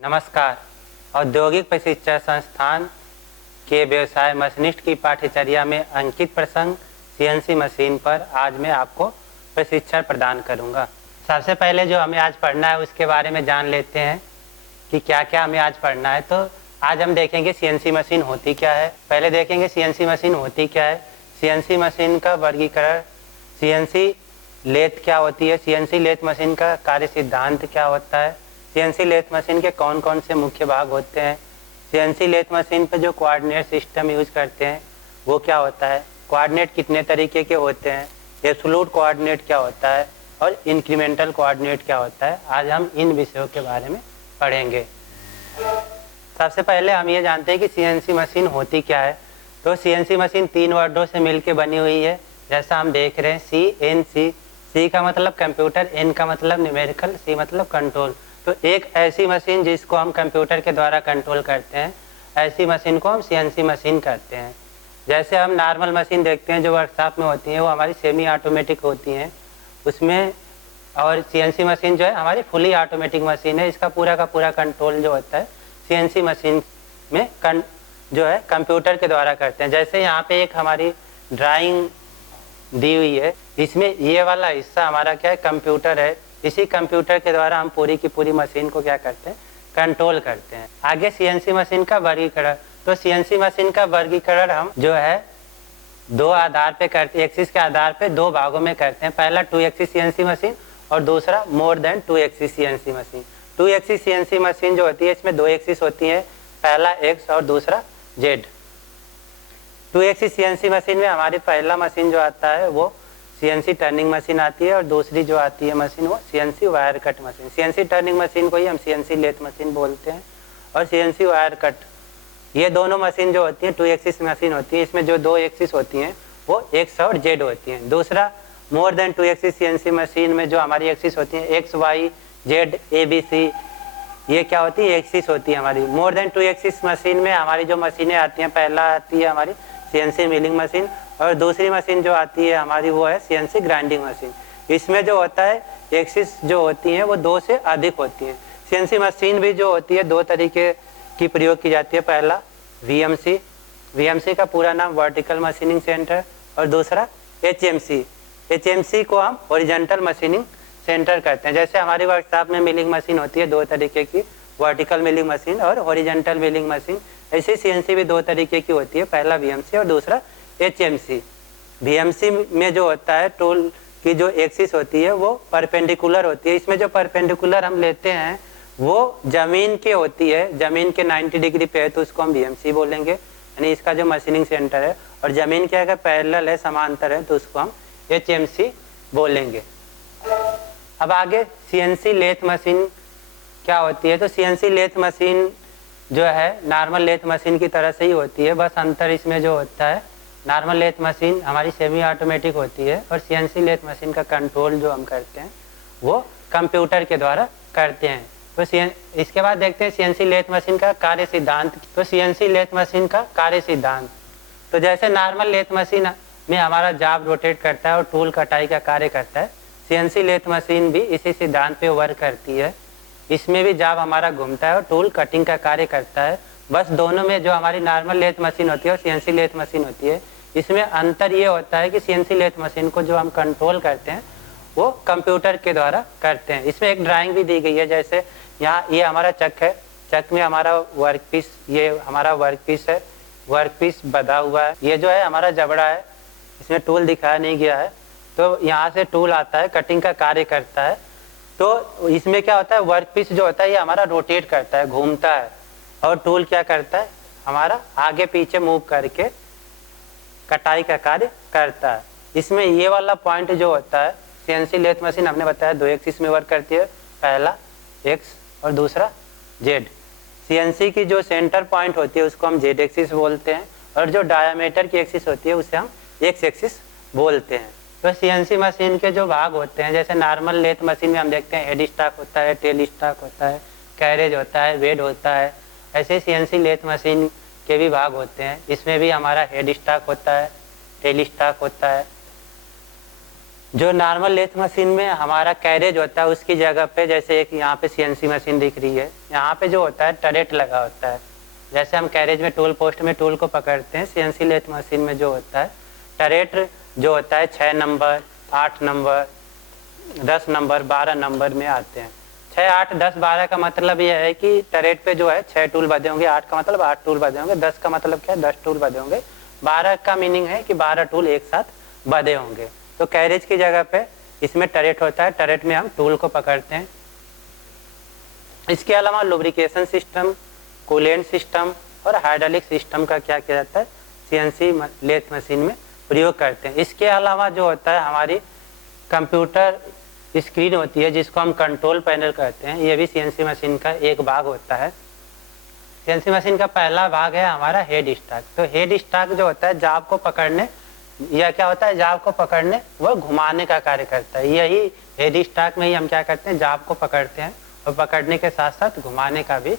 नमस्कार। औद्योगिक प्रशिक्षण संस्थान के व्यवसाय मशीनिस्ट की पाठ्यचर्या में अंकित प्रसंग सीएनसी मशीन पर आज मैं आपको प्रशिक्षण प्रदान करूंगा। सबसे पहले जो हमें आज पढ़ना है उसके बारे में जान लेते हैं कि क्या क्या हमें आज पढ़ना है। तो आज हम देखेंगे सीएनसी मशीन होती क्या है। पहले देखेंगे सीएनसी मशीन होती क्या है, सीएनसी मशीन का वर्गीकरण, सीएनसी लेथ क्या होती है, सीएनसी लेथ मशीन का कार्य सिद्धांत क्या होता है, सीएनसी लेथ मशीन के कौन कौन से मुख्य भाग होते हैं, सीएनसी लेथ मशीन पर जो कोऑर्डिनेट सिस्टम यूज करते हैं वो क्या होता है, कोऑर्डिनेट कितने तरीके के होते हैं, एब्सोल्यूट कोऑर्डिनेट क्या होता है और इंक्रीमेंटल कोऑर्डिनेट क्या होता है। आज हम इन विषयों के बारे में पढ़ेंगे। सबसे पहले हम ये जानते हैं कि सीएनसी मशीन होती क्या है। तो सीएनसी मशीन 3 वर्डों से मिलकर बनी हुई है, जैसा हम देख रहे हैं। सीएनसी, सी का मतलब कंप्यूटर, एन का मतलब न्यूमेरिकल, सी मतलब कंट्रोल। तो एक ऐसी मशीन जिसको हम कंप्यूटर के द्वारा कंट्रोल करते हैं, ऐसी मशीन को हम सीएनसी मशीन कहते हैं। जैसे हम नॉर्मल मशीन देखते हैं जो वर्कशॉप में होती हैं, वो हमारी सेमी ऑटोमेटिक होती हैं उसमें, और सीएनसी मशीन जो है हमारी फुली ऑटोमेटिक मशीन है। इसका पूरा का पूरा कंट्रोल जो होता है सीएनसी मशीन में जो है कंप्यूटर के द्वारा करते हैं। जैसे यहाँ पे एक हमारी ड्राइंग दी हुई है, इसमें ये वाला हिस्सा हमारा क्या है, कंप्यूटर है। इसी कंप्यूटर के द्वारा हम पूरी की पूरी मशीन को क्या करते हैं, कंट्रोल करते हैं। आगे सीएनसी मशीन का वर्गीकरण। तो सीएनसी मशीन का वर्गीकरण हम जो है 2 आधार पे करते हैं, एक्सिस के आधार पे 2 भागों में करते हैं। पहला 2 एक्सिस सीएनसी मशीन और दूसरा more than 2 axis CNC machine. 2 axis CNC machine जो होती है इसमें 2 एक्सिस होती है, पहला एक्स और दूसरा जेड। 2 एक्सिस सीएनसी मशीन में हमारी पहला मशीन जो आता है वो सीएनसी टर्निंग मशीन आती है और दूसरी जो आती है मशीन वो CNC wire cut machine. CNC turning machine को ही हम सीएनसी लेथ मशीन बोलते हैं और सीएनसी वायर कट, ये दोनों मशीन जो होती है 2 एक्सिस मशीन होती है। इसमें जो 2 एक्सिस होती हैं वो एक्स और जेड होती हैं। दूसरा more than 2 axis CNC machine में जो हमारी एक्सिस होती है X Y Z A B C, ये क्या होती है, एक्सिस होती है हमारी। मोर देन 2 एक्सिस मशीन में हमारी जो मशीनें आती हैं, पहला आती है हमारी सीएनसी मिलिंग मशीन और दूसरी मशीन जो आती है हमारी वो है सीएनसी ग्राइंडिंग मशीन। इसमें जो होता है एक्सिस जो होती हैं वो 2 से अधिक होती हैं। सीएनसी मशीन भी जो होती है 2 तरीके की प्रयोग की जाती है। पहला वीएमसी, वीएमसी का पूरा नाम वर्टिकल मशीनिंग सेंटर, और दूसरा एचएमसी। एचएमसी को हम हॉरिजॉन्टल मशीनिंग सेंटर कहते हैं। जैसे हमारी वर्कशॉप में मिलिंग मशीन होती है 2 तरीके की, वर्टिकल मिलिंग मशीन और हॉरिजॉन्टल मिलिंग मशीन। ऐसे सीएनसी भी 2 तरीके की होती है, पहला वीएमसी और दूसरा एचएमसी। वीएमसी में जो होता है टूल की जो एक्सिस होती है वो परपेंडिकुलर होती है। इसमें जो परपेंडिकुलर हम लेते हैं वो जमीन के होती है, जमीन के 90 डिग्री पे है तो उसको हम वीएमसी बोलेंगे, यानी इसका जो मशीनिंग सेंटर है। और जमीन के अगर पैरेलल है, समांतर है, तो उसको हम एचएमसी बोलेंगे। अब आगे सीएनसी लेथ मशीन क्या होती है। तो सीएनसी लेथ मशीन जो है नॉर्मल लेथ मशीन की तरह से ही होती है, बस अंतर इसमें जो होता है, नॉर्मल लेथ मशीन हमारी सेमी ऑटोमेटिक होती है और सीएनसी लेथ मशीन का कंट्रोल जो हम करते हैं वो कंप्यूटर के द्वारा करते हैं। तो इसके बाद देखते हैं सीएनसी लेथ मशीन का कार्य सिद्धांत। तो सीएनसी लेथ मशीन का कार्य सिद्धांत, तो जैसे नॉर्मल लेथ मशीन में हमारा जॉब रोटेट करता है और टूल कटाई का कार्य करता है, सीएनसी लेथ मशीन भी इसी सिद्धांत पे वर्क करती है। इसमें भी जॉब हमारा घूमता है और टूल कटिंग का कार्य करता है। बस दोनों में जो हमारी नॉर्मल लेथ मशीन होती है और सीएनसी लेथ मशीन होती है, इसमें अंतर ये होता है कि सीएनसी लेथ मशीन को जो हम कंट्रोल करते हैं वो कंप्यूटर के द्वारा करते हैं। इसमें एक ड्राइंग भी दी गई है, जैसे यहाँ ये हमारा चक है, चक में हमारा वर्क पीस, ये हमारा वर्क पीस है, वर्क पीस बंधा हुआ है। ये जो है हमारा जबड़ा है, इसमें टूल दिखाया नहीं गया है। तो यहाँ से टूल आता है, कटिंग का कार्य करता है। तो इसमें क्या होता है, वर्क पीस जो होता है ये हमारा रोटेट करता है, घूमता है, और टूल क्या करता है, हमारा आगे पीछे मूव करके कटाई का कार्य करता है। इसमें ये वाला पॉइंट जो होता है, सीएनसी लेथ मशीन हमने बताया 2 एक्सिस में वर्क करती है, पहला एक्स और दूसरा जेड। सीएनसी की जो सेंटर पॉइंट होती है उसको हम जेड एक्सिस बोलते हैं, और जो डायमीटर की एक्सिस होती है उसे हम एक्स एक्सिस बोलते हैं। तो सीएनसी मशीन के जो भाग होते हैं, जैसे नॉर्मल लेथ मशीन में हम देखते हैं हेड स्टॉक होता है, टेल स्टॉक होता है, कैरेज होता है, बेड होता है। ऐसे सीएनसी लेथ मशीन के भी भाग होते हैं। इसमें भी हमारा हेड स्टॉक होता है, टेल स्टॉक होता है, जो नॉर्मल लेथ मशीन में हमारा कैरेज होता है उसकी जगह पे जैसे एक यहाँ पे सीएनसी मशीन दिख रही है, यहाँ पे जो होता है टरेट लगा होता है। जैसे हम कैरेज में टूल पोस्ट में टूल को पकड़ते हैं, सीएनसी लेथ मशीन में जो होता है टरेट जो होता है 6 नंबर 8 नंबर 10 नंबर 12 नंबर में आते हैं। 6 8 10 12 का मतलब यह है कि टरेट पे जो है 6 टूल बंधे होंगे, 8 का मतलब 8 टूल बंधे होंगे, 10 का मतलब क्या है 10 टूल बंधे होंगे, 12 का मीनिंग है कि 12 टूल एक साथ बंधे होंगे। तो कैरेज की जगह पे इसमें टरेट होता है, टरेट में हम टूल को पकड़ते हैं। इसके अलावा लुब्रिकेशन सिस्टम, कूलेंट सिस्टम और हाइड्रोलिक सिस्टम का क्या किया जाता है सीएनसी लेथ मशीन में प्रयोग करते हैं। इसके अलावा जो होता है हमारी कंप्यूटर स्क्रीन होती है जिसको हम कंट्रोल पैनल कहते हैं, ये भी सीएनसी मशीन का एक भाग होता है। सीएनसी मशीन का पहला भाग है हमारा हेड स्टॉक। तो हेड स्टॉक जो होता है जाब को पकड़ने, यह क्या होता है जाब को पकड़ने व घुमाने का कार्य करता है। यही हेड स्टॉक में ही हम क्या करते हैं जाब को पकड़ते हैं और पकड़ने के साथ साथ घुमाने का भी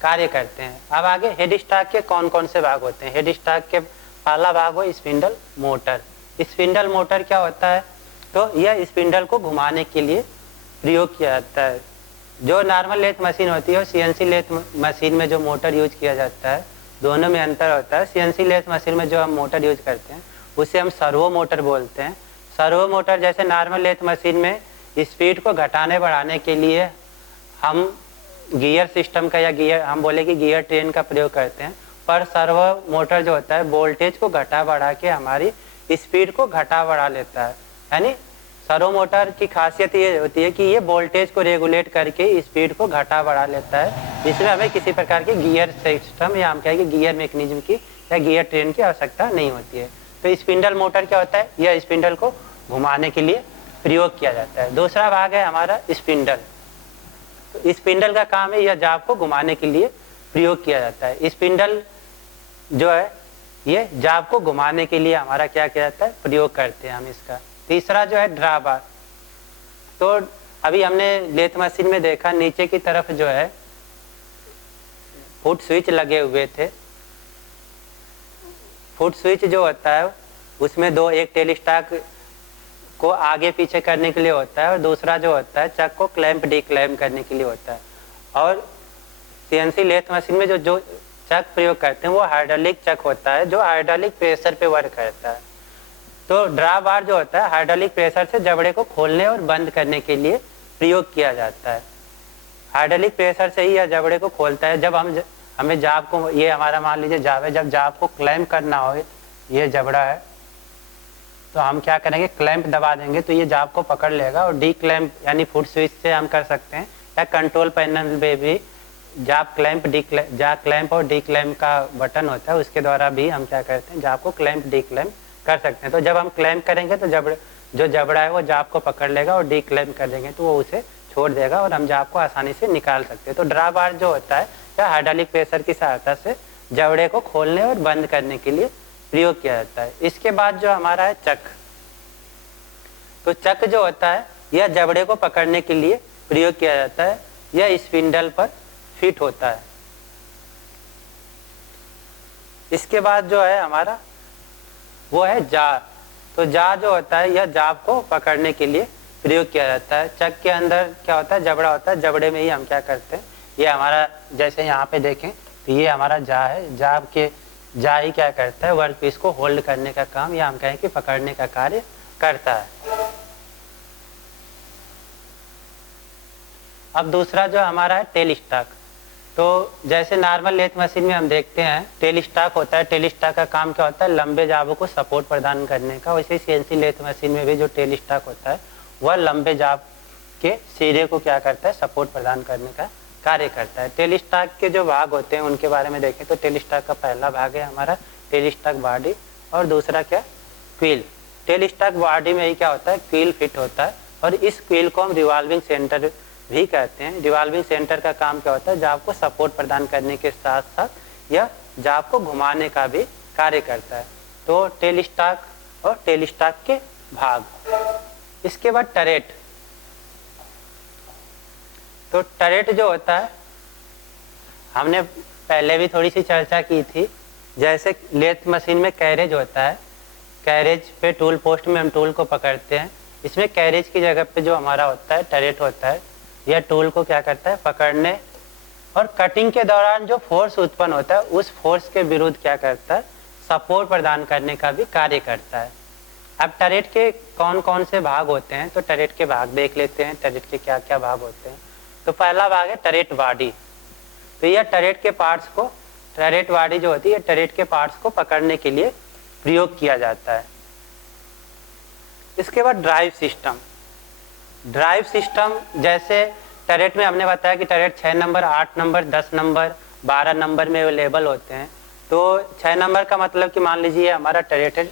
कार्य करते हैं। अब आगे हेड स्टॉक के कौन कौन से भाग होते हैं। हेड स्टॉक के पहला भाग हो स्पिंडल मोटर। स्पिंडल मोटर क्या होता है, तो यह स्पिंडल को घुमाने के लिए प्रयोग किया जाता है। जो नॉर्मल लेथ मशीन होती है और सीएनसी लेथ मशीन में जो मोटर यूज किया जाता है दोनों में अंतर होता है। सीएनसी लेथ मशीन में जो हम मोटर यूज करते हैं उसे हम सर्वो मोटर बोलते हैं। सर्वो मोटर जैसे नॉर्मल लेथ मशीन में स्पीड को घटाने बढ़ाने के लिए हम गियर सिस्टम का या गियर हम बोले कि गियर ट्रेन का प्रयोग करते हैं, पर सर्वो मोटर जो होता है वोल्टेज को घटा बढ़ा के हमारी स्पीड को घटा बढ़ा लेता है। यानी सर्वो मोटर की खासियत ये होती है कि ये वोल्टेज को रेगुलेट करके स्पीड को घटा बढ़ा लेता है, जिसमें हमें किसी प्रकार के गियर सिस्टम या हम कहेंगे गियर मैकेनिज्म की या गियर ट्रेन की आवश्यकता नहीं होती है। तो स्पिंडल मोटर क्या होता है, यह स्पिंडल को घुमाने के लिए प्रयोग किया जाता है। दूसरा भाग है हमारा स्पिंडल। तो स्पिंडल का काम है यह जाब को घुमाने के लिए प्रयोग किया जाता है। स्पिंडल जो है ये जाब को घुमाने के लिए हमारा क्या किया जाता है प्रयोग करते हैं हम इसका। तीसरा जो है ड्राबार। तो अभी हमने लेथ मशीन में देखा नीचे की तरफ जो है फुट स्विच लगे हुए थे। फुट स्विच जो होता है उसमें दो, एक टेल स्टॉक को आगे पीछे करने के लिए होता है और दूसरा जो होता है चक को क्लैंप डी क्लैंप करने के लिए होता है। और सीएनसी लेथ मशीन में जो चक प्रयोग करते हैं वो हाइड्रोलिक चक होता है जो हाइड्रोलिक प्रेशर पे वर्क करता है। तो ड्रा बार जो होता है हाइड्रोलिक प्रेशर से जबड़े को खोलने और बंद करने के लिए प्रयोग किया जाता है। हाइड्रोलिक प्रेशर से ही यह जबड़े को खोलता है। जब हमें जाब को, ये हमारा मान लीजिए जाब है, जब जाब को क्लैंप करना हो, ये जबड़ा है तो हम क्या करेंगे क्लैंप दबा देंगे तो ये जाब को पकड़ लेगा और डी क्लैंप यानी फुट स्विच से हम कर सकते हैं, या कंट्रोल पैनल में भी जाब क्लैंप क्लैंप और डी क्लैंप का बटन होता है उसके द्वारा भी हम क्या करते हैं जाब को क्लैंप डी क्लैंप कर सकते हैं। तो जब हम क्लैंप करेंगे तो जो जबड़ा है वो जाब को पकड़ लेगा और डी क्लैंप कर देंगे तो वो उसे छोड़ देगा और हम जाब को आसानी से निकाल सकते हैं। तो ड्रा बार जो होता है या हाइड्रोलिक प्रेशर की सहायता से जबड़े को खोलने और बंद करने के लिए प्रयोग किया जाता है। इसके बाद जो हमारा है चक। तो चक जो होता है यह जबड़े को पकड़ने के लिए प्रयोग किया जाता है। यह स्पिंडल पर फिट होता है। इसके बाद जो है हमारा वो है जार। तो जार जो होता है यह जाब को पकड़ने के लिए प्रयोग किया जाता है। चक के अंदर क्या होता है जबड़ा होता है, जबड़े में ही हम क्या करते हैं ये हमारा जैसे यहाँ पे देखें तो ये हमारा जा है, जाब के जा ही क्या करता है वर्क पीस को होल्ड करने का काम या हम कहें कि पकड़ने का कार्य करता है। अब दूसरा जो हमारा है टेल स्टॉक। तो जैसे नॉर्मल लेथ मशीन में हम देखते हैं टेल स्टॉक होता है। टेल स्टॉक का काम क्या होता है लंबे जाबों को सपोर्ट प्रदान करने का। वैसे सीएनसी लेथ मशीन में भी जो टेल स्टॉक होता है वह लंबे जाब के सिरे को क्या करता है सपोर्ट प्रदान करने का कार्य करता है। टेल स्टॉक के जो भाग होते हैं उनके बारे में देखें तो टेल स्टॉक का पहला भाग है हमारा टेल स्टॉक बॉडी और दूसरा क्या क्वील। टेल स्टॉक बॉडी में ही क्या होता है क्वील फिट होता है और इस क्वील को हम रिवॉल्विंग सेंटर भी कहते हैं। रिवॉल्विंग सेंटर का काम क्या होता है जाब को सपोर्ट प्रदान करने के साथ साथ यह जाब को घुमाने का भी कार्य करता है। तो टेल स्टॉक और टेल स्टॉक के भाग। इसके बाद टरेट। तो टरेट जो होता है हमने पहले भी थोड़ी सी चर्चा की थी। जैसे लेथ मशीन में कैरेज होता है, कैरेज पे टूल पोस्ट में हम टूल को पकड़ते हैं, इसमें कैरेज की जगह पे जो हमारा होता है टरेट होता है, यह टूल को क्या करता है, पकड़ने और कटिंग के दौरान जो फोर्स उत्पन्न होता है उस फोर्स के विरुद्ध क्या करता है, सपोर्ट प्रदान करने का भी कार्य करता है। अब टरेट के कौन कौन से भाग होते हैं, तो टरेट के भाग देख लेते हैं, टरेट के क्या क्या भाग होते हैं। तो पहला भाग है टरेट बॉडी। तो यह टरेट के पार्ट्स को, टरेट बॉडी जो होती है टरेट के पार्ट्स को पकड़ने के लिए प्रयोग किया जाता है। इसके बाद ड्राइव सिस्टम। ड्राइव सिस्टम जैसे टरेट में हमने बताया कि turret 6 number, 8 number, 10 number, 12 number में अवेलेबल होते हैं। तो 6 नंबर का मतलब कि मान लीजिए हमारा टरेट है,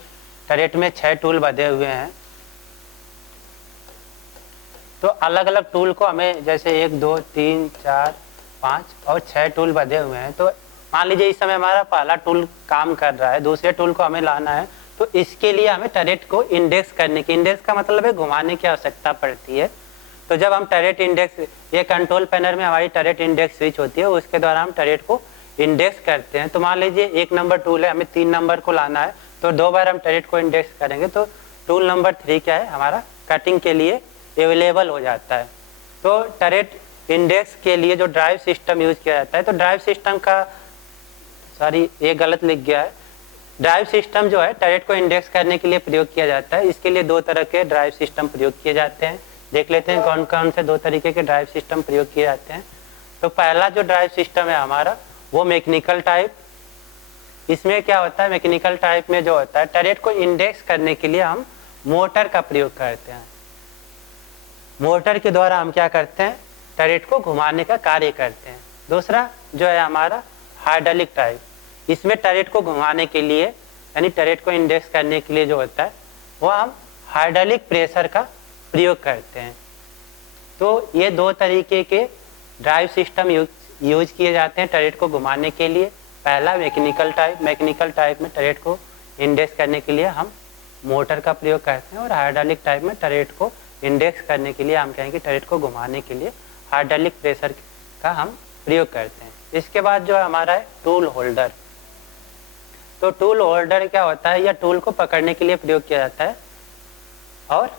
टरेट में 6 टूल बंधे हुए हैं। तो अलग अलग टूल को हमें जैसे 1 2 3 4 5 और 6 टूल बंधे हुए हैं। तो मान लीजिए इस समय हमारा पहला टूल काम कर रहा है, दूसरे टूल को हमें लाना है, तो इसके लिए हमें टरेट को इंडेक्स करने की, इंडेक्स का मतलब है घुमाने की आवश्यकता पड़ती है। तो जब हम टरेट इंडेक्स, ये कंट्रोल पैनल में हमारी टरेट इंडेक्स स्विच होती है, उसके द्वारा हम टरेट को इंडेक्स करते हैं। तो मान लीजिए 1 नंबर टूल है, हमें 3 नंबर को लाना है, तो 2 बार हम टरेट को इंडेक्स करेंगे तो टूल नंबर 3 क्या है, हमारा कटिंग के लिए अवेलेबल हो जाता है। तो टरेट इंडेक्स के लिए जो ड्राइव सिस्टम यूज किया जाता है, तो ड्राइव सिस्टम का, सॉरी ये गलत लिख गया है, ड्राइव सिस्टम जो है टरेट को इंडेक्स करने के लिए प्रयोग किया जाता है। इसके लिए 2 तरह के ड्राइव सिस्टम प्रयोग किए जाते हैं। देख लेते हैं कौन कौन से 2 तरीके के ड्राइव सिस्टम प्रयोग किए जाते हैं। तो पहला जो ड्राइव सिस्टम है हमारा वो मैकेनिकल टाइप। इसमें क्या होता है, मैकेनिकल टाइप में जो होता है टरेट को इंडेक्स करने के लिए हम मोटर का प्रयोग करते हैं। मोटर के द्वारा हम क्या करते हैं, टरेट को घुमाने का कार्य करते हैं। दूसरा जो है हमारा हाइड्रोलिक टाइप। इसमें टरेट को घुमाने के लिए यानी टरेट को इंडेक्स करने के लिए जो होता है वो हम हाइड्रोलिक प्रेशर का प्रयोग करते हैं। तो ये 2 तरीके के ड्राइव सिस्टम यूज किए जाते हैं टरेट को घुमाने के लिए। पहला मैकेनिकल टाइप, मैकेनिकल टाइप में टरेट को इंडेक्स करने के लिए हम मोटर का प्रयोग करते हैं, और हाइड्रोलिक टाइप में टरेट को इंडेक्स करने के लिए हम कहेंगे टरेट को घुमाने के लिए हाइड्रोलिक प्रेशर का हम प्रयोग करते हैं। इसके बाद जो हमारा है टूल होल्डर। तो टूल होल्डर क्या होता है, यह टूल को पकड़ने के लिए प्रयोग किया जाता है, और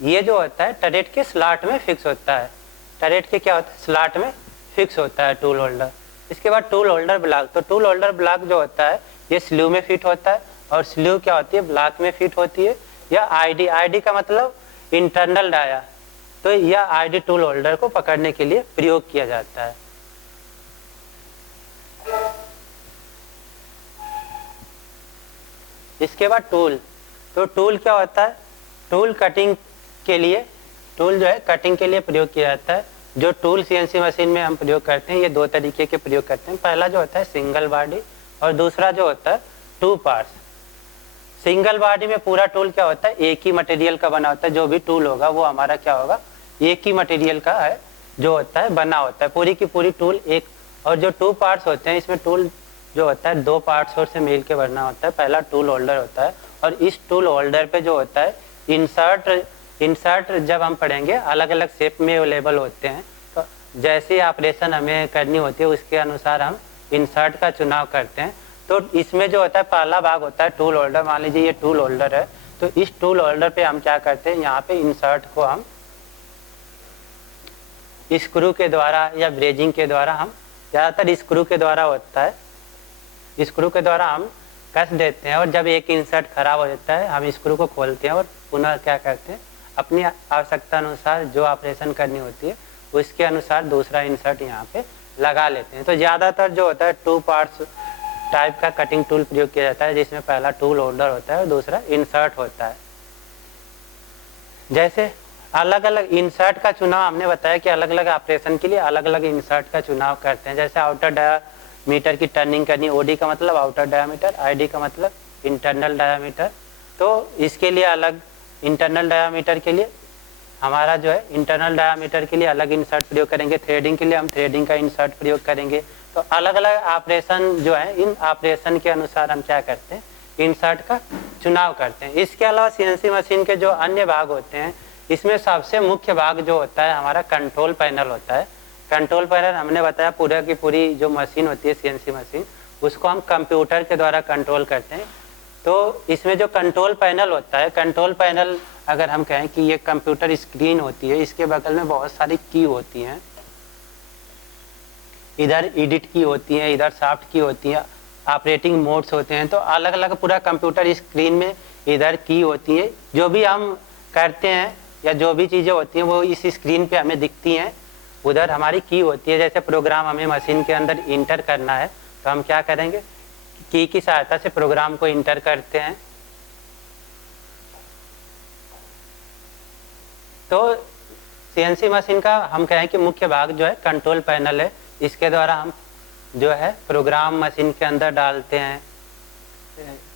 ये जो होता है टरेट के स्लॉट में फिक्स होता है। टरेट के क्या होता है, स्लॉट में फिक्स होता है टूल होल्डर। इसके बाद टूल होल्डर ब्लॉक। तो टूल होल्डर ब्लॉक जो होता है ये स्लीव में फिट होता है, और स्लीव क्या होती है, ब्लॉक में फिट होती है। या आईडी, आईडी का मतलब इंटरनल डाया। तो यह आईडी टूल होल्डर को पकड़ने के लिए प्रयोग किया जाता है। इसके बाद टूल। तो टूल क्या होता है, टूल कटिंग के लिए, टूल जो है कटिंग के लिए प्रयोग किया जाता है। जो टूल सीएनसी मशीन में हम प्रयोग करते हैं ये 2 तरीके के प्रयोग करते हैं। पहला जो होता है सिंगल बॉडी, और दूसरा जो होता है 2 पार्ट्स। सिंगल बॉडी में पूरा टूल क्या होता है, एक ही मटेरियल का बना होता है। जो भी टूल होगा वो हमारा क्या होगा, एक ही मटेरियल का है जो होता है बना होता है, पूरी की पूरी टूल एक। और जो 2 पार्ट्स होते हैं इसमें टूल जो होता है 2 पार्ट्स और से मिल के बनना होता है। पहला टूल होल्डर होता है, और इस टूल होल्डर पे जो होता है इंसर्ट जब हम पढ़ेंगे अलग अलग शेप में अवेलेबल होते हैं। तो जैसे ऑपरेशन हमें करनी होती है उसके अनुसार हम इंसर्ट का चुनाव करते हैं। तो इसमें जो होता है पहला भाग होता है टूल होल्डर। मान लीजिए ये टूल होल्डर है, तो इस टूल होल्डर पे हम क्या करते हैं, यहाँ पे इंसर्ट को हम स्क्रू के द्वारा या ब्रेजिंग के द्वारा, हम ज़्यादातर स्क्रू के द्वारा होता है, स्क्रू के द्वारा हम कस देते हैं। और जब एक इंसर्ट खराब हो जाता है हम स्क्रू को खोलते हैं और पुनः क्या करते हैं, अपनी आवश्यकता अनुसार जो ऑपरेशन करनी होती है उसके अनुसार दूसरा इंसर्ट यहाँ पे लगा लेते हैं। तो ज़्यादातर जो होता है 2 पार्ट्स टाइप का कटिंग टूल प्रयोग किया जाता है, जिसमें पहला टूल होल्डर होता है और दूसरा इंसर्ट होता है। जैसे अलग अलग इंसर्ट का चुनाव हमने बताया कि अलग अलग ऑपरेशन के लिए अलग अलग इंसर्ट का चुनाव करते हैं। जैसे आउटर डायामीटर की टर्निंग करनी, ओडी का मतलब आउटर डायामीटर, आईडी का मतलब इंटरनल डायामीटर। तो इसके लिए अलग, इंटरनल डायामीटर के लिए हमारा जो है इंटरनल डायामीटर के लिए अलग इंसर्ट प्रयोग करेंगे। थ्रेडिंग के लिए हम थ्रेडिंग का इंसर्ट प्रयोग करेंगे। तो अलग अलग ऑपरेशन जो है, इन ऑपरेशन के अनुसार हम क्या करते हैं, इंसर्ट का चुनाव करते हैं। इसके अलावा सीएनसी मशीन के जो अन्य भाग होते हैं, इसमें सबसे मुख्य भाग जो होता है हमारा कंट्रोल पैनल होता है। कंट्रोल पैनल हमने बताया पूरा की पूरी जो मशीन होती है सीएनसी मशीन, उसको हम कंप्यूटर के द्वारा कंट्रोल करते हैं। तो इसमें जो कंट्रोल पैनल होता है, कंट्रोल पैनल अगर हम कहें कि ये कंप्यूटर स्क्रीन होती है, इसके बगल में बहुत सारी की होती हैं, इधर एडिट की होती हैं, इधर सॉफ्ट की होती हैं, ऑपरेटिंग मोड्स होते हैं। तो अलग अलग पूरा कंप्यूटर स्क्रीन में इधर की होती है। जो भी हम करते हैं या जो भी चीज़ें होती हैं वो इस स्क्रीन पे हमें दिखती हैं। उधर हमारी की होती है, जैसे प्रोग्राम हमें मशीन के अंदर इंटर करना है तो हम क्या करेंगे, की सहायता से प्रोग्राम को इंटर करते हैं। तो सीएनसी मशीन का हम कहें कि मुख्य भाग जो है कंट्रोल पैनल है। इसके द्वारा हम जो है प्रोग्राम मशीन के अंदर डालते हैं।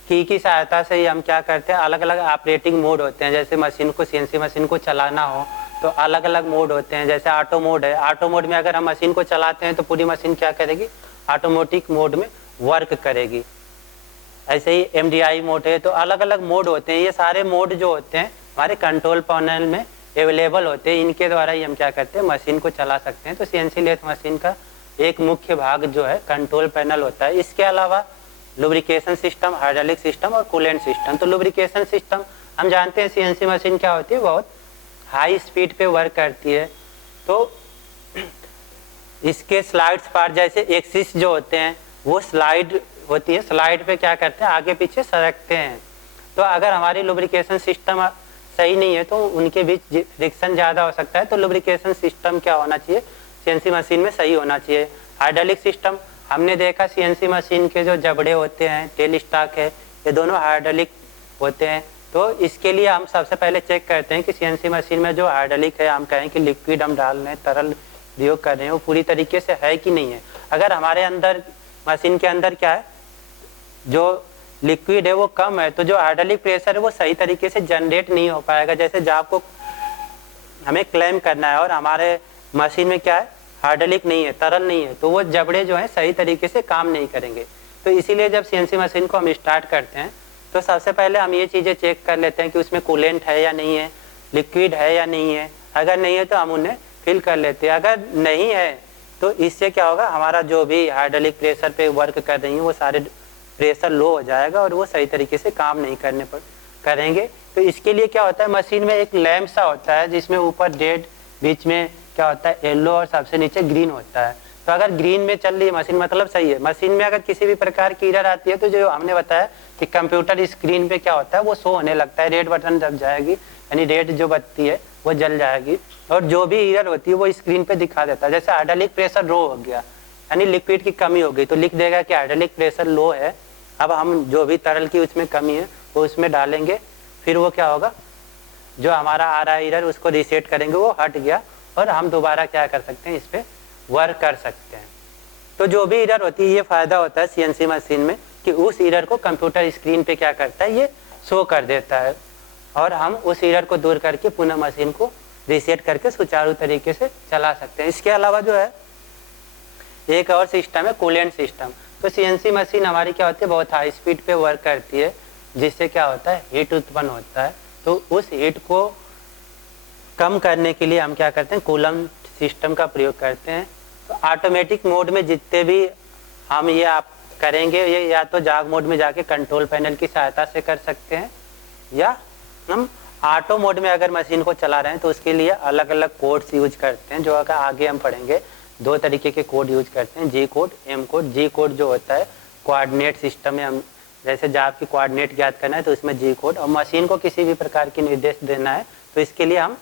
की सहायता से ही हम क्या करते हैं, अलग अलग ऑपरेटिंग मोड होते हैं। जैसे मशीन को, सीएनसी मशीन को चलाना हो तो अलग अलग मोड होते हैं। जैसे ऑटो मोड है, ऑटो मोड में अगर हम मशीन को चलाते हैं तो पूरी मशीन क्या करेगी, ऑटोमेटिक मोड में वर्क करेगी। ऐसे ही एमडीआई मोड है। तो अलग अलग मोड होते हैं। ये सारे मोड जो होते हैं हमारे कंट्रोल पैनल में अवेलेबल होते हैं। इनके द्वारा ही हम क्या करते हैं, मशीन को चला सकते हैं। तो सीएनसी लेथ मशीन का एक मुख्य भाग जो है कंट्रोल पैनल होता है। इसके अलावा लुब्रिकेशन सिस्टम, हाइड्रोलिक सिस्टम और कूलेंट सिस्टम। तो लुब्रिकेशन सिस्टम हम जानते हैं सीएनसी मशीन क्या होती है, बहुत हाई स्पीड पे वर्क करती है। तो इसके स्लाइड्स पार्ट जैसे एक्सिस जो होते हैं वो स्लाइड होती है, स्लाइड पे क्या करते हैं, आगे पीछे सरकते हैं। तो अगर हमारी लुब्रिकेशन सिस्टम सही नहीं है तो उनके बीच फ्रिक्शन ज़्यादा हो सकता है। तो लुब्रिकेशन सिस्टम क्या होना चाहिए, सीएनसी मशीन में सही होना चाहिए। हाइड्रोलिक सिस्टम हमने देखा सीएनसी मशीन के जो जबड़े होते हैं, टेल स्टॉक है, ये दोनों हाइड्रोलिक होते हैं। तो इसके लिए हम सबसे पहले चेक करते हैं कि सीएनसी मशीन में जो हाइड्रोलिक है, हम कहें कि लिक्विड हम डाल रहे हैं, तरल प्रयोग कर रहे हैं, वो पूरी तरीके से है कि नहीं है। अगर हमारे अंदर मशीन के अंदर क्या है, जो लिक्विड है वो कम है, तो जो हाइड्रोलिक प्रेशर है वो सही तरीके से जनरेट नहीं हो पाएगा। जैसे जब आपको हमें क्लेम करना है और हमारे मशीन में क्या है, हाइड्रोलिक नहीं है, तरल नहीं है, तो वो जबड़े जो हैं सही तरीके से काम नहीं करेंगे। तो इसीलिए जब सीएनसी मशीन को हम स्टार्ट करते हैं तो सबसे पहले हम ये चीज़ें चेक कर लेते हैं कि उसमें कूलेंट है या नहीं है, लिक्विड है या नहीं है। अगर नहीं है तो हम उन्हें फिल कर लेते हैं। अगर नहीं है तो इससे क्या होगा, हमारा जो भी हाइड्रोलिक प्रेशर पे वर्क कर रही है वो सारे प्रेशर लो हो जाएगा और वो सही तरीके से काम नहीं करने पर करेंगे। तो इसके लिए क्या होता है, मशीन में एक लैंप सा होता है जिसमें ऊपर रेड, बीच में क्या होता है येलो और सबसे नीचे ग्रीन होता है। तो अगर ग्रीन में चल रही है मशीन मतलब सही है। मशीन में अगर किसी भी प्रकार की एरर आती है तो जो हमने बताया कि कंप्यूटर स्क्रीन पे क्या होता है, वो शो होने लगता है, रेड बटन दब जाएगी, यानी रेड जो बत्ती है वो जल जाएगी और जो भी एरर होती है वो स्क्रीन पे दिखा देता है। जैसे हाइड्रोलिक प्रेशर लो हो गया, यानी लिक्विड की कमी हो गई, तो लिख देगा कि हाइड्रोलिक प्रेशर लो है। अब हम जो भी तरल की उसमें कमी है वो उसमें डालेंगे, फिर वो क्या होगा, जो हमारा आ रहा है एरर उसको रीसेट करेंगे, वो हट गया और हम दोबारा क्या कर सकते हैं, इस पर वर्क कर सकते हैं। तो जो भी एरर होती है, ये फायदा होता है सीएनसी मशीन में कि उस एरर को कंप्यूटर स्क्रीन पे क्या करता है, ये शो कर देता है और हम उस एरर को दूर करके पुनः मशीन को रीसेट करके सुचारू तरीके से चला सकते हैं। इसके अलावा जो है एक और सिस्टम है कूलेंट सिस्टम। तो सीएनसी मशीन हमारी क्या होती है, बहुत हाई स्पीड पे वर्क करती है, जिससे क्या होता है, हीट उत्पन्न होता है। तो उस हीट को कम करने के लिए हम क्या करते हैं, कूलेंट सिस्टम का प्रयोग करते हैं। तो ऑटोमेटिक मोड में जितने भी हम ये आप करेंगे, ये या तो जाग मोड में जाके कंट्रोल पैनल की सहायता से कर सकते हैं, या हम ऑटो मोड में अगर मशीन को चला रहे हैं तो उसके लिए अलग अलग कोड्स यूज करते हैं, जो अगर आगे हम पढ़ेंगे। दो तरीके के कोड यूज करते हैं, जी कोड, एम कोड। जी कोड जो होता है कोऑर्डिनेट सिस्टम में, हम जैसे जाग की कोऑर्डिनेट ज्ञात करना है तो उसमें जी कोड, और मशीन को किसी भी प्रकार की निर्देश देना है तो इसके लिए हम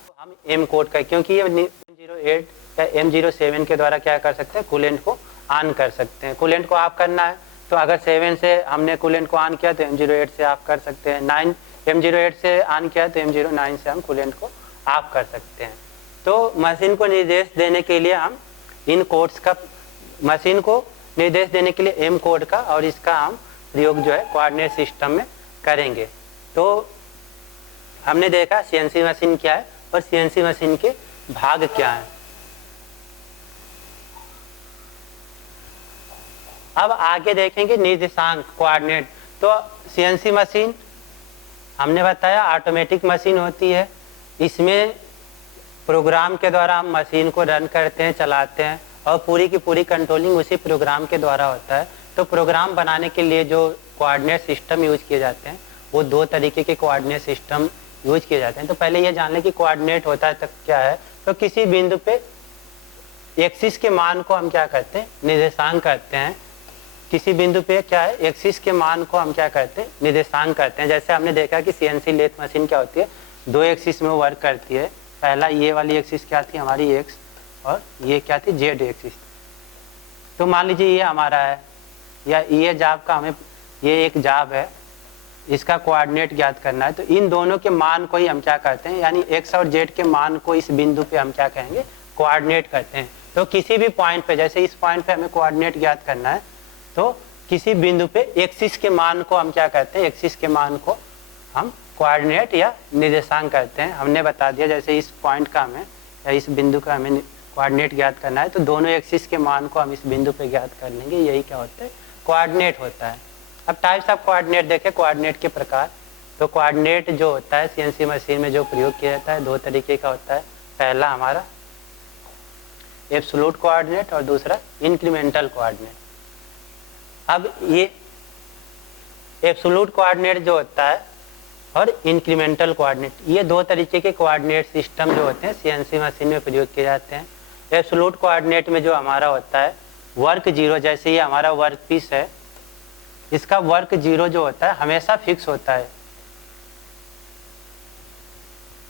एम कोड का, क्योंकि ये M08 या M07 के द्वारा क्या कर सकते हैं, कूलेंट को ऑन कर सकते हैं। कूलेंट को ऑफ करना है तो अगर 7 से हमने कूलेंट को ऑन किया तो M08 से ऑफ कर सकते हैं, M08 से ऑन किया तो M09 से हम कूलेंट को ऑफ कर सकते हैं। तो मशीन को निर्देश देने के लिए हम इन कोड्स का, मशीन को निर्देश देने के लिए एम कोड का और इसका हम प्रयोग जो है कोऑर्डिनेट सिस्टम में करेंगे। तो हमने देखा सीएनसी मशीन क्या है और सीएनसी मशीन के भाग क्या हैं। अब आगे देखेंगे निर्देशांक, कोऑर्डिनेट। तो सीएनसी मशीन हमने बताया ऑटोमेटिक मशीन होती है, इसमें प्रोग्राम के द्वारा हम मशीन को रन करते हैं, चलाते हैं और पूरी की पूरी कंट्रोलिंग उसी प्रोग्राम के द्वारा होता है। तो प्रोग्राम बनाने के लिए जो कोऑर्डिनेट सिस्टम यूज किए जाते हैं वो दो तरीके के कोऑर्डिनेट सिस्टम यूज किए जाते हैं। तो पहले ये जान लें कि कोऑर्डिनेट होता है तो क्या है। तो किसी बिंदु पे एक्सिस के मान को हम क्या करते हैं, निर्देशांक करते हैं। किसी बिंदु पे क्या है, एक्सिस के मान को हम क्या करते हैं, निर्देशांक करते हैं। जैसे हमने देखा कि सीएनसी लेथ मशीन क्या होती है, दो एक्सिस में वर्क करती है। पहला ये वाली एक्सिस क्या थी हमारी एक्स, और ये क्या थी जेड एक्सिस। तो मान लीजिए ये हमारा है, या ये जाब का हमें, ये एक जाब है, इसका कोऑर्डिनेट ज्ञात करना है। तो इन दोनों के मान को ही हम क्या करते हैं, यानी एक्स और जेड के मान को इस बिंदु पे हम क्या कहेंगे, कोऑर्डिनेट करते हैं। तो किसी भी पॉइंट पे, जैसे इस पॉइंट पे हमें कोऑर्डिनेट ज्ञात करना है, तो किसी बिंदु पे एक्सिस के मान को हम क्या करते हैं, एक्सिस के मान को हम कोऑर्डिनेट या निर्देशांक करते हैं। हमने बता दिया जैसे इस पॉइंट का हमें या इस बिंदु का हमें कोऑर्डिनेट ज्ञात करना है, तो दोनों एक्सिस के मान को हम इस बिंदु पे ज्ञात कर लेंगे। यही क्या होता है, कोऑर्डिनेट होता है। अब टाइप्स ऑफ कोऑर्डिनेट देखें, कोऑर्डिनेट के प्रकार। तो कोऑर्डिनेट जो होता है सीएनसी मशीन में जो प्रयोग किया जाता है दो तरीके का होता है। पहला हमारा एब्सोल्यूट कोऑर्डिनेट और दूसरा इंक्रीमेंटल कोऑर्डिनेट। अब ये एब्सोल्यूट कोऑर्डिनेट जो होता है और इंक्रीमेंटल कोऑर्डिनेट, ये दो तरीके के कोऑर्डिनेट सिस्टम जो होते हैं सीएनसी मशीन में प्रयोग किए जाते हैं। एब्सोल्यूट कोऑर्डिनेट में जो हमारा होता है वर्क जीरो, जैसे ये हमारा वर्क पीस है, इसका वर्क जीरो जो होता है हमेशा फिक्स होता है।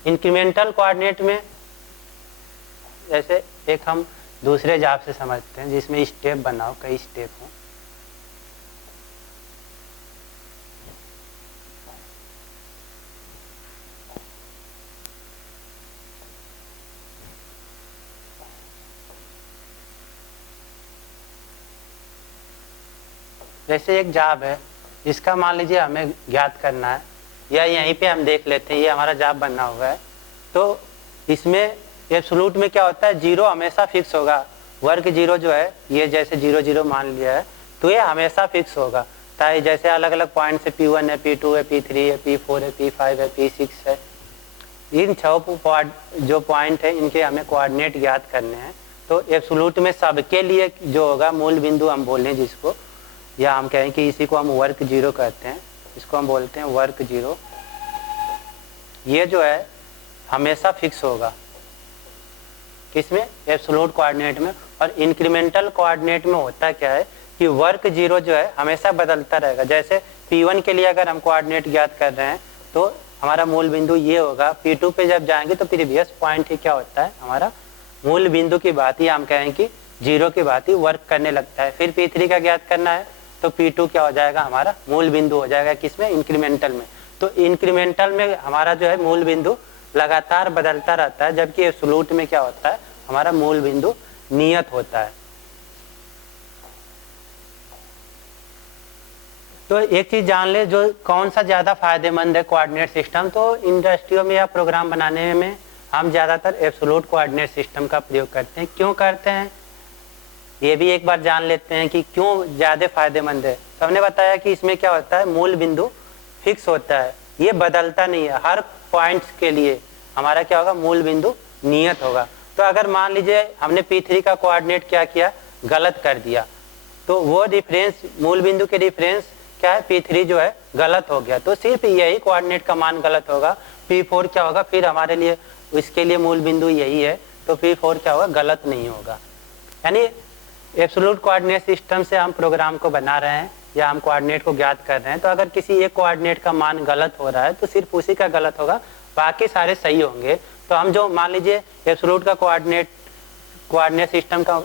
इंक्रीमेंटल कोऑर्डिनेट में जैसे एक हम दूसरे जाब से समझते हैं जिसमें स्टेप बनाओ, कई स्टेप हो। जैसे एक जाब है, इसका मान लीजिए हमें ज्ञात करना है, या यहीं पे हम देख लेते हैं ये हमारा जाब बनना हुआ है। तो इसमें एब्सोल्यूट में क्या होता है, जीरो हमेशा फिक्स होगा। वर्ग जीरो जो है, ये जैसे 0 0 मान लिया है, तो ये हमेशा फिक्स होगा। ताकि जैसे अलग अलग पॉइंट से P1 है, P2 है, P3 है, P4 है, P5 है, P6 है, इन 6 जो पॉइंट है इनके हमें कोऑर्डिनेट ज्ञात करने हैं। तो एब्सोल्यूट में सबके लिए जो होगा मूल बिंदु हम बोल लें जिसको, या हम कहें कि इसी को हम वर्क जीरो कहते हैं, इसको हम बोलते हैं वर्क जीरो। ये जो है हमेशा फिक्स होगा, किसमें, एब्सोल्यूट कोऑर्डिनेट में। और इंक्रीमेंटल कोऑर्डिनेट में होता क्या है कि वर्क जीरो जो है हमेशा बदलता रहेगा। जैसे P1 के लिए अगर हम कोऑर्डिनेट ज्ञात कर रहे हैं तो हमारा मूल बिंदु ये होगा। P2 पे जब जाएंगे तो प्रीवियस पॉइंट ही क्या होता है, हमारा मूल बिंदु की बात ही हम कहें कि जीरो की बात ही वर्क करने लगता है। फिर P3 का ज्ञात करना है तो P2 क्या हो जाएगा, हमारा मूल बिंदु हो जाएगा, किसमें, इंक्रीमेंटल में। तो इंक्रीमेंटल में हमारा जो है मूल बिंदु लगातार बदलता रहता है, जबकि एब्सोल्यूट में क्या होता है, हमारा मूल बिंदु नियत होता है। तो एक चीज जान ले, जो कौन सा ज्यादा फायदेमंद है कोऑर्डिनेट सिस्टम, तो इंडस्ट्रियों में या प्रोग्राम बनाने में हम ज्यादातर एब्सोल्यूट कोऑर्डिनेट सिस्टम का प्रयोग करते हैं। क्यों करते हैं ये भी एक बार जान लेते हैं कि क्यों ज्यादा फायदेमंद है। तो हमने बताया कि इसमें क्या होता है, मूल बिंदु फिक्स होता है, ये बदलता नहीं है। हर पॉइंट्स के लिए हमारा क्या होगा, मूल बिंदु नियत होगा। तो अगर मान लीजिए हमने P3 का कोऑर्डिनेट क्या किया, गलत कर दिया, तो वो रिफरेंस, मूल बिंदु के रिफरेंस क्या है, P3 जो है गलत हो गया, तो सिर्फ यही कोऑर्डिनेट का मान गलत होगा। P4 क्या होगा, फिर हमारे लिए इसके लिए मूल बिंदु यही है, तो P4 क्या होगा, गलत नहीं होगा। यानी एब्सोल्यूट कोऑर्डिनेट सिस्टम से हम प्रोग्राम को बना रहे हैं या हम कोऑर्डिनेट को ज्ञात कर रहे हैं, तो अगर किसी एक कोऑर्डिनेट का मान गलत हो रहा है तो सिर्फ उसी का गलत होगा, बाकी सारे सही होंगे। तो हम जो मान लीजिए एब्सोल्यूट का कोऑर्डिनेट सिस्टम का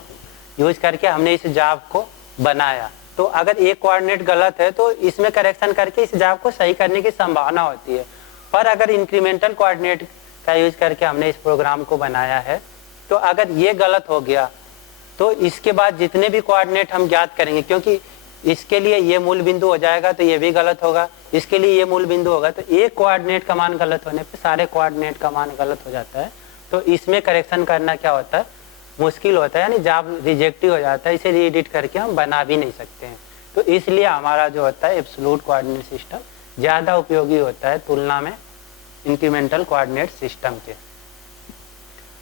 यूज करके हमने इस जाब को बनाया, तो अगर एक कोऑर्डिनेट गलत है तो इसमें करेक्शन करके इस जाब को सही करने की संभावना होती है। पर अगर इंक्रीमेंटल कोऑर्डिनेट का यूज करके हमने इस प्रोग्राम को बनाया है, तो अगर ये गलत हो गया तो इसके बाद जितने भी कोऑर्डिनेट हम ज्ञात करेंगे, क्योंकि इसके लिए ये मूल बिंदु हो जाएगा तो ये भी गलत होगा, इसके लिए ये मूल बिंदु होगा, तो एक कोऑर्डिनेट का मान गलत होने पे सारे कोऑर्डिनेट का मान गलत हो जाता है। तो इसमें करेक्शन करना क्या होता है, मुश्किल होता है, यानी जॉब रिजेक्ट ही हो जाता है, इसे रीएडिट करके हम बना भी नहीं सकते हैं। तो इसलिए हमारा जो होता है एब्सोल्यूट कोऑर्डिनेट सिस्टम ज़्यादा उपयोगी होता है तुलना में इंक्रीमेंटल कोऑर्डिनेट सिस्टम के।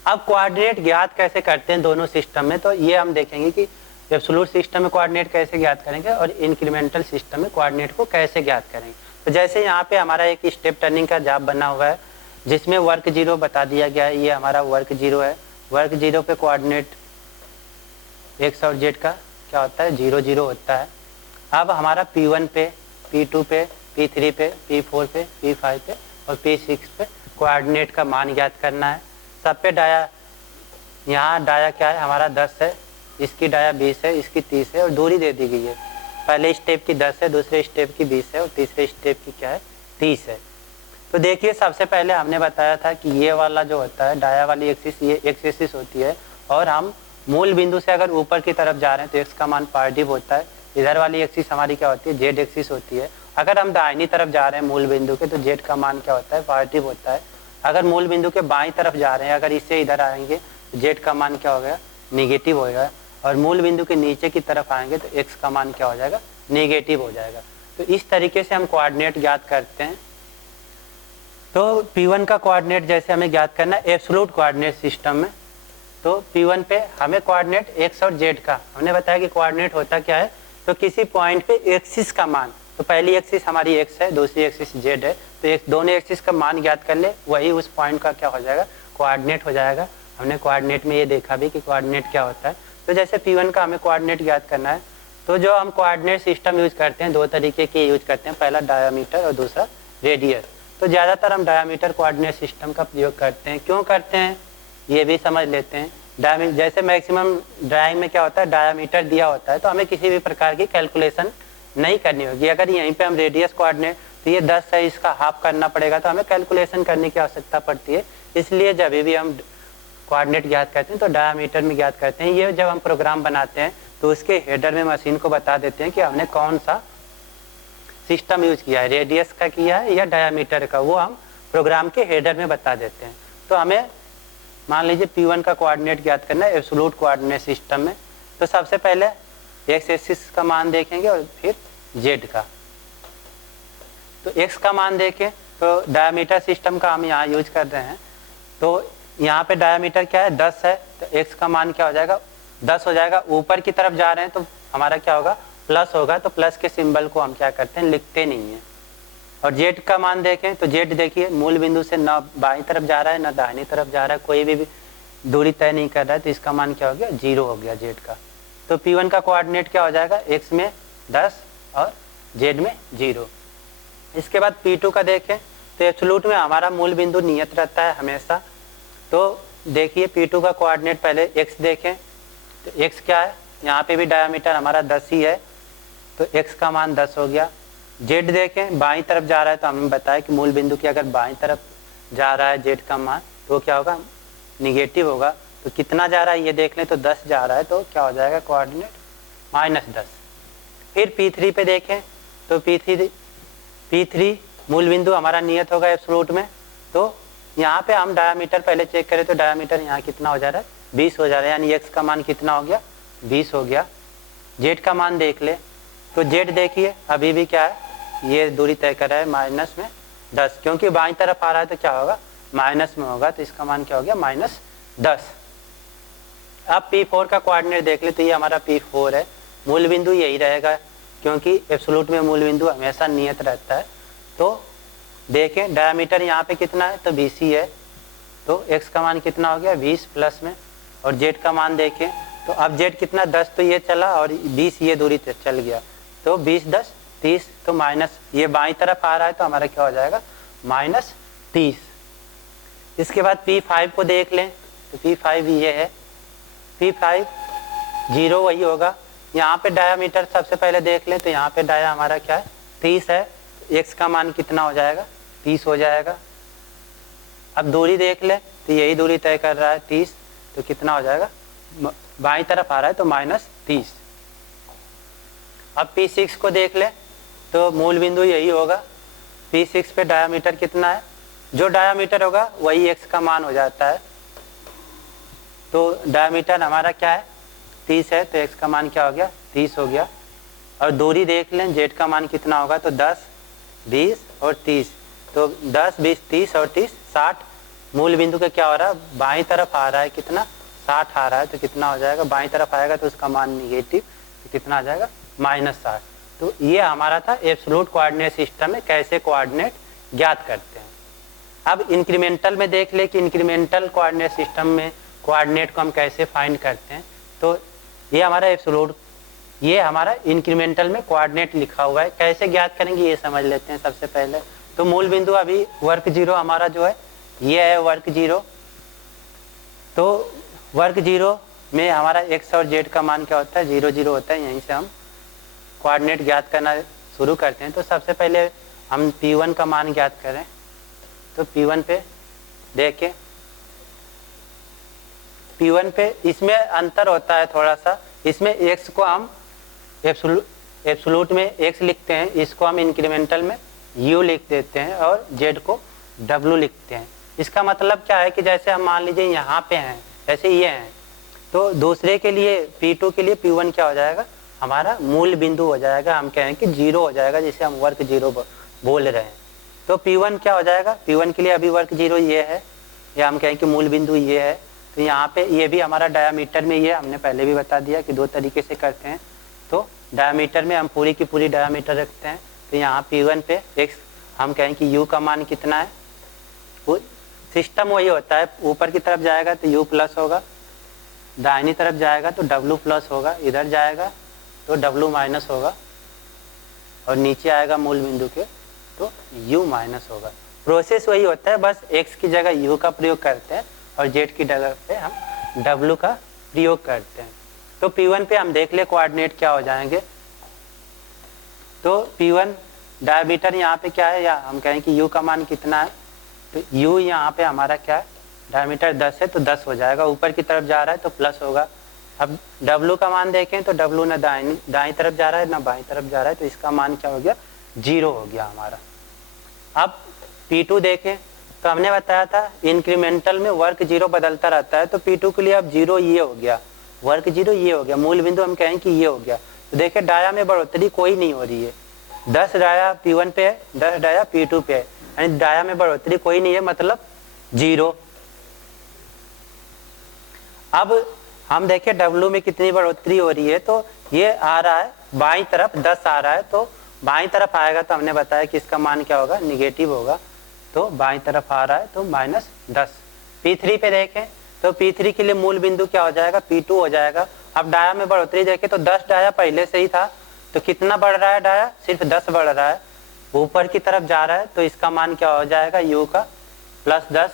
अब कोऑर्डिनेट ज्ञात कैसे करते हैं दोनों सिस्टम में, तो ये हम देखेंगे कि एब्सोल्यूट सिस्टम में कोऑर्डिनेट कैसे ज्ञात करेंगे और इंक्रीमेंटल सिस्टम में कोऑर्डिनेट को कैसे ज्ञात करेंगे। तो जैसे यहाँ पे हमारा एक स्टेप टर्निंग का जाप बना हुआ है जिसमें वर्क जीरो बता दिया गया है, ये हमारा वर्क जीरो है। वर्क जीरो पे कोऑर्डिनेट एक्स और जेड का क्या होता है 0 0 होता है। अब हमारा P1 पे, P2 पे, P3 पे, P4 पे, P5 पे और P6 पे कोऑर्डिनेट का मान ज्ञात करना है। सब पे डाया, यहाँ डाया क्या है हमारा 10 है, इसकी डाया 20 है, इसकी 30 है और दूरी दे दी गई है। पहले स्टेप की 10 है, दूसरे स्टेप की 20 है और तीसरे स्टेप की क्या है 30 है। तो देखिए सबसे पहले हमने बताया था कि ये वाला जो होता है डाया वाली एक्सिस, ये एक्स एक्सिस होती है और हम मूल बिंदु से अगर ऊपर की तरफ जा रहे हैं तो एक्स का मान पॉजिटिव होता है। इधर वाली एक्सिस हमारी क्या होती है जेड एक्सिस होती है। अगर हम दाहिनी तरफ जा रहे हैं मूल बिंदु के तो जेड का मान क्या होता है पॉजिटिव होता है। अगर मूल बिंदु के बाईं तरफ जा रहे हैं, अगर इससे इधर आएंगे तो जेड का मान क्या हो गया निगेटिव होगा और मूल बिंदु के नीचे की तरफ आएंगे तो एक्स का मान क्या हो जाएगा नेगेटिव हो जाएगा। तो इस तरीके से हम कोऑर्डिनेट ज्ञात करते हैं। तो P1 का कोऑर्डिनेट जैसे हमें ज्ञात करना है एब्सोल्यूट कोऑर्डिनेट सिस्टम में, तो P1 पे हमें कोऑर्डिनेट एक्स और जेड का हमने बताया कि कोऑर्डिनेट होता क्या है, तो किसी पॉइंट पे एक्सिस का मान, तो पहली एक्सिस हमारी एक्स है, दूसरी एक्सिस जेड है, तो एक दोनों एक्सिस का मान ज्ञात कर ले, वही उस पॉइंट का क्या हो जाएगा कोऑर्डिनेट हो जाएगा। हमने कोऑर्डिनेट में ये देखा भी कि कोऑर्डिनेट क्या होता है। तो जैसे P1 का हमें कोऑर्डिनेट ज्ञात करना है, तो जो हम कोऑर्डिनेट सिस्टम यूज करते हैं 2 तरीके के यूज करते हैं, पहला डायामीटर और दूसरा रेडियस। तो ज़्यादातर हम डायामीटर कोऑर्डिनेट सिस्टम का प्रयोग करते हैं। क्यों करते हैं ये भी समझ लेते हैं। जैसे मैक्सिमम ड्राइंग में क्या होता है डायामीटर दिया होता है तो हमें किसी भी प्रकार की कैलकुलेशन नहीं करनी होगी। अगर यहीं पे हम रेडियस कोऑर्डिनेट, तो ये 10 है, इसका हाफ करना पड़ेगा, तो हमें कैलकुलेशन करने की आवश्यकता पड़ती है। इसलिए जब भी हम कोऑर्डिनेट ज्ञात करते हैं तो डायामीटर में ज्ञात करते हैं। ये जब हम प्रोग्राम बनाते हैं तो उसके हेडर में मशीन को बता देते हैं कि हमने कौन सा सिस्टम यूज किया है, रेडियस का किया है या डायामीटर का, वो हम प्रोग्राम के हेडर में बता देते हैं। तो हमें मान लीजिए P1 का कोऑर्डिनेट ज्ञात करना है एब्सोल्यूट कोऑर्डिनेट सिस्टम में। तो सबसे पहले एक्स एक्सिस का मान देखेंगे और फिर जेड का। तो एक्स का मान देखें तो डायामीटर सिस्टम का हम यहाँ यूज कर रहे हैं। तो यहाँ पे डायामीटर क्या है 10 है, तो एक्स का मान क्या हो जाएगा 10 हो जाएगा। ऊपर की तरफ जा रहे हैं तो हमारा क्या होगा प्लस होगा, तो प्लस के सिंबल को हम क्या करते हैं लिखते नहीं है। और जेड का मान देखें तो जेड देखिए मूल बिंदु से न बाईं तरफ जा रहा है न दाहिनी तरफ जा रहा है, कोई भी दूरी तय नहीं कर रहा है, तो इसका मान क्या हो गया 0 हो गया जेड का। तो P1 का कोऑर्डिनेट क्या हो जाएगा एक्स में 10 और जेड में 0। इसके बाद P2 का देखें तो एब्सोल्यूट में हमारा मूल बिंदु नियत रहता है हमेशा। तो देखिए P2 का कोऑर्डिनेट पहले एक्स देखें तो एक्स क्या है, यहाँ पे भी डायामीटर हमारा 10 ही है, तो x का मान 10 हो गया। जेड देखें बाईं तरफ जा रहा है, तो हमने बताया कि मूल बिंदु की अगर बाईं तरफ जा रहा है जेड का मान तो क्या होगा निगेटिव होगा। तो कितना जा रहा है ये देख लें, तो 10 जा रहा है, तो क्या हो जाएगा कोऑर्डिनेट -10। फिर P3 पे देखें तो P3 मूल बिंदु हमारा नियत होगा एब्सोल्यूट में। तो यहाँ पे हम डायामीटर पहले चेक करें तो डायामीटर यहाँ कितना हो जा रहा है 20 हो जा रहा है, यानी x का मान कितना हो गया 20 हो गया। जेड का मान देख ले तो जेड देखिए अभी भी क्या है ये दूरी तय कर रहा है -10, क्योंकि बाईं तरफ आ रहा है तो क्या होगा माइनस में होगा, तो इसका मान क्या हो गया -10। अब P4 का कोऑर्डिनेट देख ले तो ये हमारा P4 है, मूल बिंदु यही रहेगा क्योंकि एब्सोल्यूट में मूल बिंदु हमेशा नियत रहता है। तो देखें डायामीटर यहाँ पे कितना है तो 20 ही है, तो x का मान कितना हो गया 20 प्लस में। और जेड का मान देखें तो अब जेड कितना 10 तो ये चला और 20 ये दूरी चल गया, तो 20 10 30, तो माइनस ये बाईं तरफ आ रहा है तो हमारा क्या हो जाएगा -30। इसके बाद P5 को देख लें तो P5 ये है, P5 0 वही होगा। यहाँ पे डायामीटर सबसे पहले देख लें तो यहाँ पे डाया हमारा क्या है 30 है, x का मान कितना हो जाएगा 30 हो जाएगा। अब दूरी देख ले तो यही दूरी तय कर रहा है 30, तो कितना हो जाएगा बाईं तरफ आ रहा है तो -30। अब P6 को देख ले तो मूल बिंदु यही होगा, P6 पे डायामीटर कितना है, जो डायामीटर होगा वही x का मान हो जाता है। तो डायामीटर हमारा क्या है 30 है, तो x का मान क्या हो गया 30 हो गया। और दूरी देख लें जेड का मान कितना होगा तो 10 20 और 30, तो 10 20 30 और 30 60। मूल बिंदु का क्या हो रहा है बाईं तरफ आ रहा है कितना 60 आ रहा है तो कितना हो जाएगा, बाईं तरफ आएगा तो उसका मान निगेटिव, तो कितना आ जाएगा -60। तो ये हमारा था एब्सोल्यूट कोऑर्डिनेट सिस्टम में कैसे कोऑर्डिनेट ज्ञात करते हैं। अब इंक्रीमेंटल में देख ले कि इंक्रीमेंटल कोऑर्डिनेट सिस्टम में कोऑर्डिनेट को हम कैसे फाइंड करते हैं। तो ये हमारा एब्सोल्यूट, ये हमारा इंक्रीमेंटल में कोऑर्डिनेट लिखा हुआ है, कैसे ज्ञात करेंगे ये समझ लेते हैं सबसे पहले। तो मूल बिंदु अभी वर्ग 0 हमारा जो है ये है वर्ग 0। तो वर्ग 0 में हमारा x और z का मान क्या होता है, 0 0 होता है। यहीं से हम कोऑर्डिनेट ज्ञात करना शुरू करते हैं। तो सबसे पहले हम P1 का मान ज्ञात करें। तो P1 पे देखें, P1 पे इसमें अंतर होता है थोड़ा सा, इसमें x को हम एब्सोल्यूट में x लिखते हैं, इसको हम इंक्रीमेंटल में u लिख देते हैं और z को w लिखते हैं। इसका मतलब क्या है कि जैसे हम मान लीजिए यहाँ पे हैं, जैसे ये हैं, तो दूसरे के लिए P2 के लिए P1 क्या हो जाएगा, हमारा मूल बिंदु हो जाएगा। हम कहें कि 0 हो जाएगा, जिसे हम वर्ग 0 बोल रहे हैं। तो P1 क्या हो जाएगा, P1 के लिए अभी वर्ग 0 ये है, या हम कहें कि मूल बिंदु ये है। तो यहाँ पे ये भी हमारा डायामीटर में ये हमने पहले भी बता दिया कि 2 तरीके से करते हैं। तो डायामीटर में हम पूरी की पूरी डायामीटर रखते हैं। तो यहाँ P1 पे x हम कहें कि u का मान कितना है, वो सिस्टम वही होता है, ऊपर की तरफ जाएगा तो u प्लस होगा, दाहिनी तरफ जाएगा तो w प्लस होगा, इधर जाएगा तो w माइनस होगा, और नीचे आएगा मूल बिंदु के तो u माइनस होगा। प्रोसेस वही होता है, बस x की जगह u का प्रयोग करते हैं और z की जगह पे हम w का प्रयोग करते हैं। तो P1 पे हम देख ले कोऑर्डिनेट क्या हो जाएंगे। तो P1 डायमीटर यहाँ पे क्या है, या हम कहें कि u का मान कितना है, तो u यहाँ पे हमारा क्या है, डायमीटर 10 है तो 10 हो जाएगा, ऊपर की तरफ जा रहा है तो प्लस होगा। अब w का मान देखें तो w ना दाईं तरफ जा रहा है ना बाईं तरफ जा रहा है, तो इसका मान क्या हो गया, 0 हो गया हमारा। अब P2 देखें तो हमने बताया था इंक्रीमेंटल में वर्ग 0 बदलता रहता है। तो P2 के लिए अब 0 ये हो गया, वर्ग 0 ये हो गया, मूल बिंदु हम कहें कि ये हो गया। तो देखिए डाया में बढ़ोतरी कोई नहीं हो रही है, 10 डाया P1 पे है, 10 डाया P2 पे है, यानी डाया में बढ़ोतरी कोई नहीं है, मतलब 0। अब हम देखें W में कितनी बढ़ोतरी हो रही है। तो ये आ रहा है बाईं तरफ 10 आ रहा है, तो बाईं तरफ आएगा तो हमने बताया कि इसका मान क्या होगा, निगेटिव होगा। तो बाईं तरफ आ रहा है तो -10। P3 पे देखें तो P3 के लिए मूल बिंदु क्या हो जाएगा, P2 हो जाएगा। अब डाया में बढ़ोतरी देखें तो 10 डाया पहले से ही था, तो कितना बढ़ रहा है डाया, सिर्फ 10 बढ़ रहा है, ऊपर की तरफ जा रहा है। तो इसका मान क्या हो जाएगा, u का +10।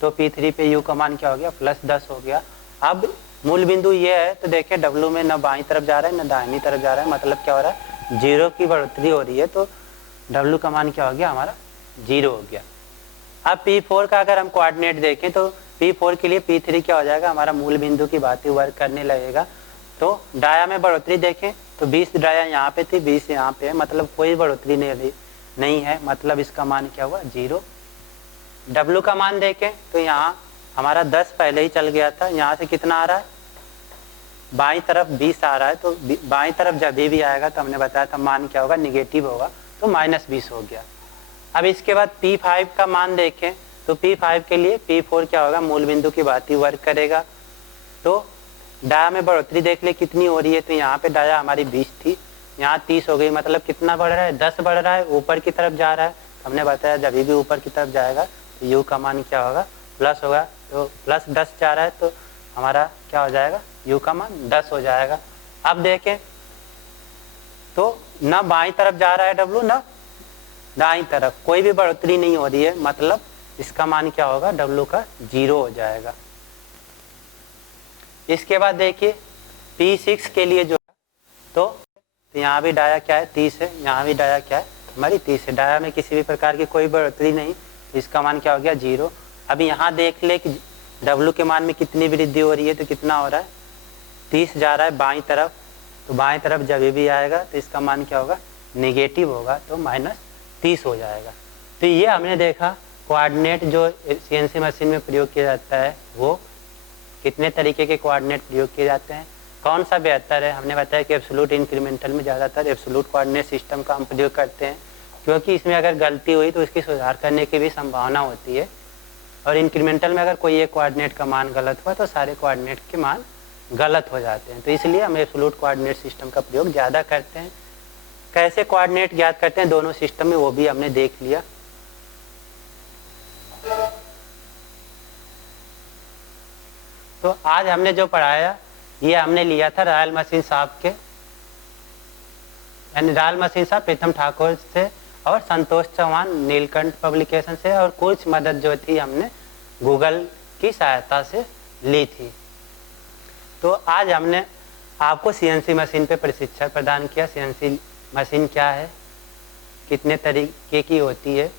तो P3 पे u का मान क्या हो गया, +10 हो गया। अब मूल बिंदु ये है, तो देखिए W में न बाईं तरफ जा रहा है न दाहिनी तरफ जा रहा है, मतलब क्या हो रहा है, 0 की बढ़ोतरी हो रही है। तो W का मान क्या हो गया, हमारा 0 हो गया। अब P4 का अगर हम कोऑर्डिनेट देखें तो P4 के लिए P3 क्या हो जाएगा, हमारा मूल बिंदु की बात ही वर्क करने लगेगा। तो डाया में बढ़ोतरी देखें तो 20 डाया यहाँ पे थी, 20 यहाँ पे है, मतलब कोई बढ़ोतरी नहीं है, मतलब इसका मान क्या हुआ, 0। W का मान देखें तो यहाँ हमारा 10 पहले ही चल गया था, यहाँ से कितना आ रहा है, बाईं तरफ 20 आ रहा है। तो बाईं तरफ जब भी आएगा तो हमने बताया था मान क्या होगा, निगेटिव होगा, तो -20 हो गया। अब इसके बाद P5 का मान देखें तो P5 के लिए P4 क्या होगा, मूल बिंदु की बात ही वर्क करेगा। तो डाया में बढ़ोतरी देख ले कितनी हो रही है, तो यहाँ पे डाया हमारी 20 थी, यहाँ 30 हो गई, मतलब कितना बढ़ रहा है, 10 बढ़ रहा है, ऊपर की तरफ जा रहा है। हमने बताया जब भी ऊपर की तरफ जाएगा तो u का मान क्या होगा, प्लस होगा। तो +10 जा रहा है तो हमारा क्या हो जाएगा, u का मान 10 हो जाएगा। अब देखें तो न बाईं तरफ जा रहा है W, न दाईं तरफ, कोई भी बढ़ोतरी नहीं हो रही है, मतलब इसका मान क्या होगा, W का 0 हो जाएगा। इसके बाद देखिए P6 के लिए जो तो यहाँ भी डाया क्या है, 30 है, यहाँ भी डाया क्या है, हमारी 30 है। डाया में किसी भी प्रकार की कोई बढ़ोतरी नहीं, इसका मान क्या हो गया, 0। अब यहाँ देख ले कि W के मान में कितनी वृद्धि हो रही है, तो कितना हो रहा है, 30 जा रहा है बाईं तरफ। तो बाईं तरफ जब भी आएगा तो इसका मान क्या होगा, निगेटिव होगा, तो -30 हो जाएगा। तो ये हमने देखा कोऑर्डिनेट जो CNC मशीन में प्रयोग किया जाता है, वो कितने तरीके के कोऑर्डिनेट प्रयोग किए जाते हैं, कौन सा बेहतर है। हमने बताया कि एब्सोल्यूट इंक्रीमेंटल में ज़्यादातर एब्सोल्यूट कोऑर्डिनेट सिस्टम का हम प्रयोग करते हैं, क्योंकि इसमें अगर गलती हुई तो इसकी सुधार करने की भी संभावना होती है। और इंक्रीमेंटल में अगर कोई एक कोऑर्डिनेट का मान गलत हुआ तो सारे कोऑर्डिनेट के मान गलत हो जाते हैं। तो इसलिए हम एब्सोल्यूट कोऑर्डिनेट सिस्टम का प्रयोग ज़्यादा करते हैं। कैसे कोऑर्डिनेट ज्ञात करते हैं दोनों सिस्टम में, वो भी हमने देख लिया। तो आज हमने जो पढ़ाया ये हमने लिया था रायल मशीन साहब के, यानी रायल मशीन साहब प्रीतम ठाकुर से और संतोष चौहान नीलकंठ पब्लिकेशन से, और कुछ मदद जो थी हमने गूगल की सहायता से ली थी। तो आज हमने आपको सीएनसी मशीन पे प्रशिक्षण प्रदान किया। सीएनसी मशीन क्या है, कितने तरीके की होती है,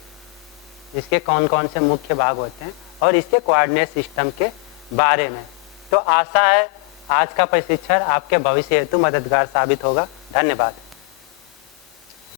इसके कौन कौन से मुख्य भाग होते हैं और इसके कोऑर्डिनेट सिस्टम के बारे में। तो आशा है आज का प्रशिक्षण आपके भविष्य हेतु मददगार साबित होगा। धन्यवाद।